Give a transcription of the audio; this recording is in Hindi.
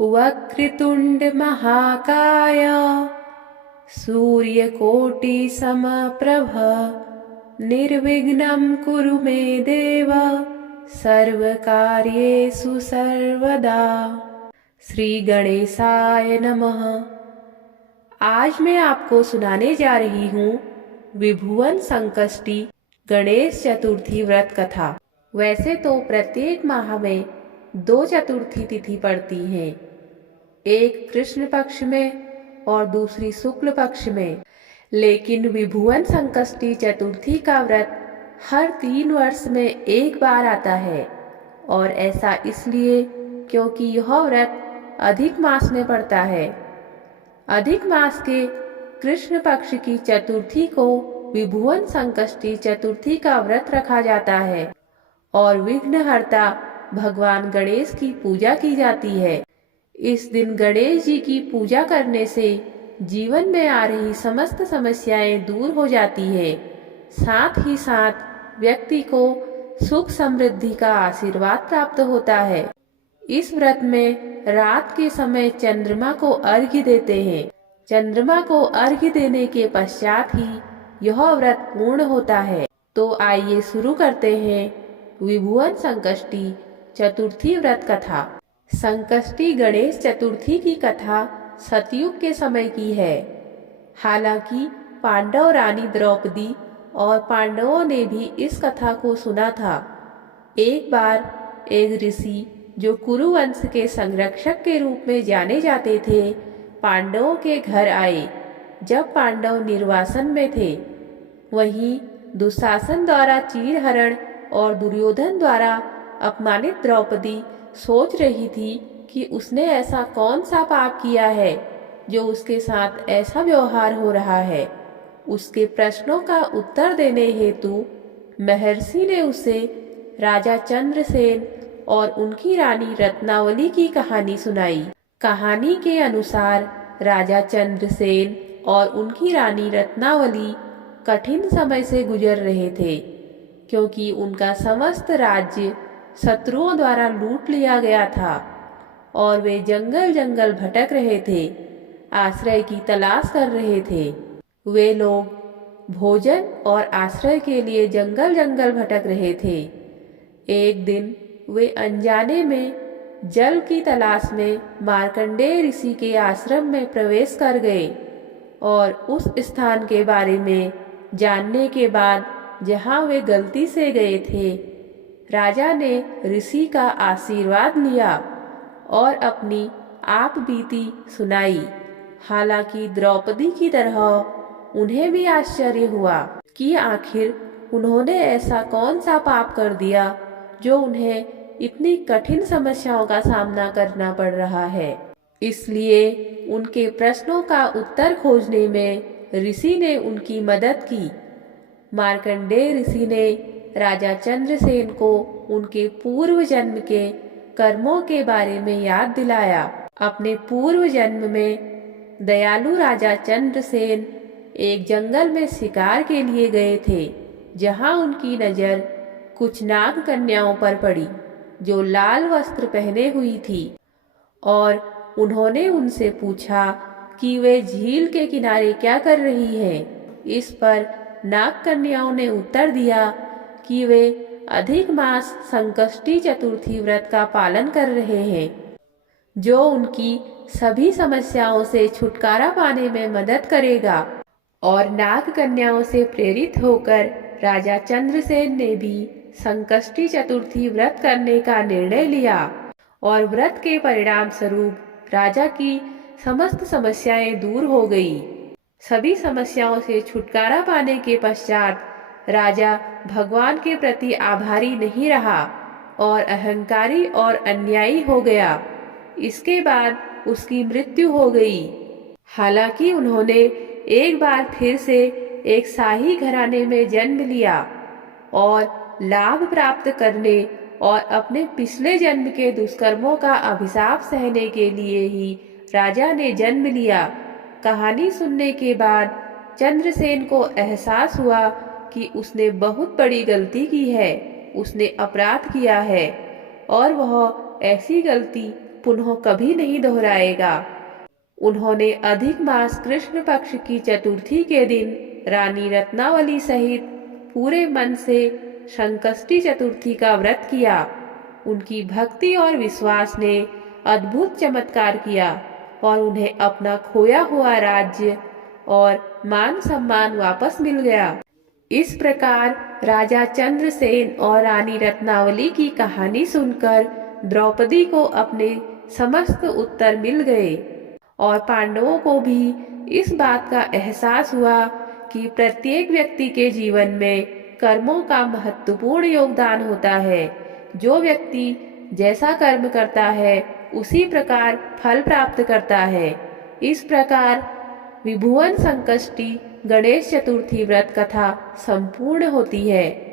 वक्रतुंड महाकाय सूर्यकोटिसमप्रभ निर्विघ्नं कुरु मे देव सर्वकार्येषु सर्वदा। श्री गणेशाय नमः। आज मैं आपको सुनाने जा रही हूँ विभुवन संकष्टी गणेश चतुर्थी व्रत कथा। वैसे तो प्रत्येक माह में 2 चतुर्थी तिथि पड़ती हैं, एक कृष्ण पक्ष में और दूसरी शुक्ल पक्ष में, लेकिन विभुवन संकष्टी चतुर्थी का व्रत हर 3 वर्ष में एक बार आता है। और ऐसा इसलिए क्योंकि यह व्रत अधिक मास में पड़ता है। अधिक मास के कृष्ण पक्ष की चतुर्थी को विभुवन संकष्टी चतुर्थी का व्रत रखा जाता है और विघ्नहर्ता भगवान गणेश की पूजा की जाती है। इस दिन गणेश जी की पूजा करने से जीवन में आ रही समस्त समस्याएं दूर हो जाती है। साथ ही साथ व्यक्ति को सुख समृद्धि का आशीर्वाद प्राप्त होता है। इस व्रत में रात के समय चंद्रमा को अर्घ्य देते हैं। चंद्रमा को अर्घ्य देने के पश्चात ही यह व्रत पूर्ण होता है। तो आइए शुरू करते हैं विभुवन संकष्टी चतुर्थी व्रत कथा। संकष्टी गणेश चतुर्थी की कथा सतयुग के समय की है। हालांकि पांडव रानी द्रौपदी और पांडवों ने भी इस कथा को सुना था। एक बार एक ऋषि जो कुरुवंश के संरक्षक के रूप में जाने जाते थे, पांडवों के घर आए जब पांडव निर्वासन में थे। वहीं दुशासन द्वारा चीरहरण और दुर्योधन द्वारा अपमानित द्रौपदी सोच रही थी कि उसने ऐसा कौन सा पाप किया है जो उसके साथ ऐसा व्यवहार हो रहा है। उसके प्रश्नों का उत्तर देने हेतु महर्षि ने उसे राजा चंद्रसेन और उनकी रानी रत्नावली की कहानी सुनाई। कहानी के अनुसार राजा चंद्रसेन और उनकी रानी रत्नावली कठिन समय से गुजर रहे थे, क्योंकि उनका समस्त राज्य शत्रुओं द्वारा लूट लिया गया था और वे जंगल जंगल भटक रहे थे, आश्रय की तलाश कर रहे थे। वे लोग भोजन और आश्रय के लिए जंगल जंगल भटक रहे थे। एक दिन वे अनजाने में जल की तलाश में मार्कंडेय ऋषि के आश्रम में प्रवेश कर गए और उस स्थान के बारे में जानने के बाद जहाँ वे गलती से गए थे, राजा ने ऋषि का आशीर्वाद लिया और अपनी आप बीती सुनाई। हालांकि द्रौपदी की तरह उन्हें भी आश्चर्य हुआ कि आखिर उन्होंने ऐसा कौन सा पाप कर दिया जो उन्हें इतनी कठिन समस्याओं का सामना करना पड़ रहा है। इसलिए उनके प्रश्नों का उत्तर खोजने में ऋषि ने उनकी मदद की। मार्कंडेय ऋषि ने राजा चंद्रसेन को उनके पूर्व जन्म के कर्मों के बारे में याद दिलाया। अपने पूर्व जन्म में दयालु राजा चंद्रसेन एक जंगल में शिकार के लिए गए थे, जहां उनकी नजर कुछ नाग कन्याओं पर पड़ी जो लाल वस्त्र पहने हुई थी, और उन्होंने उनसे पूछा कि वे झील के किनारे क्या कर रही हैं। इस पर नाग कन्याओं ने उत्तर दिया कि वे अधिक मास संकष्टी चतुर्थी व्रत का पालन कर रहे हैं, जो उनकी सभी समस्याओं से छुटकारा पाने में मदद करेगा। और नाग कन्याओं से प्रेरित होकर राजा चंद्रसेन ने भी संकष्टी चतुर्थी व्रत करने का निर्णय लिया और व्रत के परिणाम स्वरूप राजा की समस्त समस्याएं दूर हो गई। सभी समस्याओं से छुटकारा पाने के पश्चात राजा भगवान के प्रति आभारी नहीं रहा और अहंकारी और अन्यायी हो गया। इसके बाद उसकी मृत्यु हो गई। हालांकि उन्होंने एक बार फिर से एक शाही घराने में जन्म लिया और लाभ प्राप्त करने और अपने पिछले जन्म के दुष्कर्मों का अभिशाप सहने के लिए ही राजा ने जन्म लिया। कहानी सुनने के बाद चंद्रसेन को एहसास हुआ कि उसने बहुत बड़ी गलती की है, उसने अपराध किया है और वह ऐसी गलती पुनः कभी नहीं दोहराएगा। उन्होंने अधिक मास कृष्ण पक्ष की चतुर्थी के दिन रानी रत्नावली सहित पूरे मन से संकष्टी चतुर्थी का व्रत किया। उनकी भक्ति और विश्वास ने अद्भुत चमत्कार किया और उन्हें अपना खोया हुआ राज्य और मान सम्मान वापस मिल गया। इस प्रकार राजा चंद्रसेन और रानी रत्नावली की कहानी सुनकर द्रौपदी को अपने समस्त उत्तर मिल गए और पांडवों को भी इस बात का एहसास हुआ कि प्रत्येक व्यक्ति के जीवन में कर्मों का महत्वपूर्ण योगदान होता है। जो व्यक्ति जैसा कर्म करता है उसी प्रकार फल प्राप्त करता है। इस प्रकार विभुवन संकष्टी गणेश चतुर्थी व्रत कथा संपूर्ण होती है।